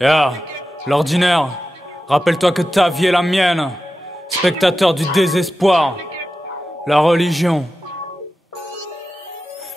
Yeah, l'ordinaire, rappelle-toi que ta vie est la mienne. Spectateur du désespoir, la religion.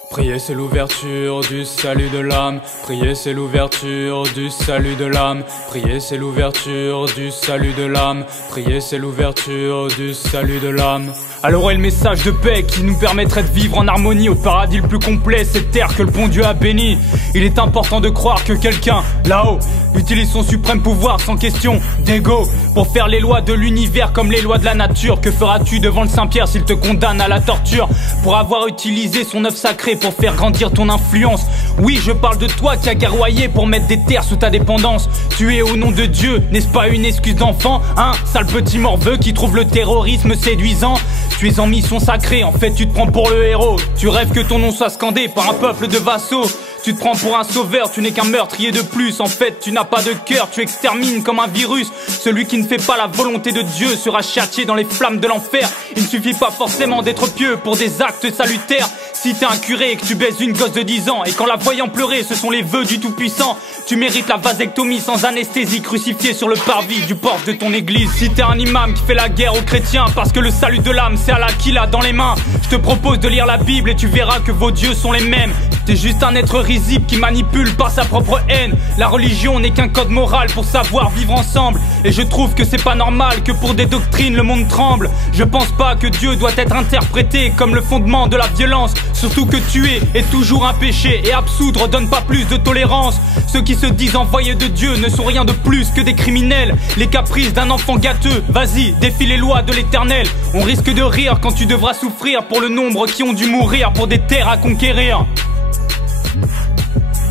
Prier c'est l'ouverture du salut de l'âme. Prier c'est l'ouverture du salut de l'âme. Prier c'est l'ouverture du salut de l'âme. Prier c'est l'ouverture du salut de l'âme. Alors est le message de paix qui nous permettrait de vivre en harmonie au paradis le plus complet, cette terre que le bon Dieu a bénie. Il est important de croire que quelqu'un, là-haut, utilise son suprême pouvoir sans question d'ego pour faire les lois de l'univers comme les lois de la nature. Que feras-tu devant le Saint-Pierre s'il te condamne à la torture pour avoir utilisé son œuvre sacrée pour faire grandir ton influence? Oui, je parle de toi qui as guerroyé pour mettre des terres sous ta dépendance. Tu es au nom de Dieu, n'est-ce pas une excuse d'enfant? Hein, sale petit morveux qui trouve le terrorisme séduisant. Tu es en mission sacrée, en fait tu te prends pour le héros. Tu rêves que ton nom soit scandé par un peuple de vassaux. Tu te prends pour un sauveur, tu n'es qu'un meurtrier de plus. En fait tu n'as pas de cœur, tu extermines comme un virus. Celui qui ne fait pas la volonté de Dieu sera châtié dans les flammes de l'enfer. Il ne suffit pas forcément d'être pieux pour des actes salutaires. Si t'es un curé et que tu baises une gosse de 10 ans, et qu'en la voyant pleurer ce sont les vœux du Tout-Puissant, tu mérites la vasectomie sans anesthésie, crucifié sur le parvis du porche de ton église. Si t'es un imam qui fait la guerre aux chrétiens parce que le salut de l'âme c'est Allah qui l'a dans les mains, je te propose de lire la Bible et tu verras que vos dieux sont les mêmes. T'es juste un être risible qui manipule par sa propre haine. La religion n'est qu'un code moral pour savoir vivre ensemble. Et je trouve que c'est pas normal que pour des doctrines le monde tremble. Je pense pas que Dieu doit être interprété comme le fondement de la violence. Surtout que tuer est toujours un péché et absoudre donne pas plus de tolérance. Ceux qui se disent envoyés de Dieu ne sont rien de plus que des criminels. Les caprices d'un enfant gâteux, vas-y, défie les lois de l'éternel. On risque de rire quand tu devras souffrir pour le nombre qui ont dû mourir pour des terres à conquérir.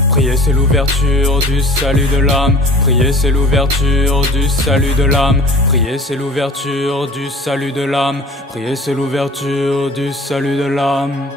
Prier c'est l'ouverture du salut de l'âme. Prier c'est l'ouverture du salut de l'âme. Prier c'est l'ouverture du salut de l'âme. Prier c'est l'ouverture du salut de l'âme.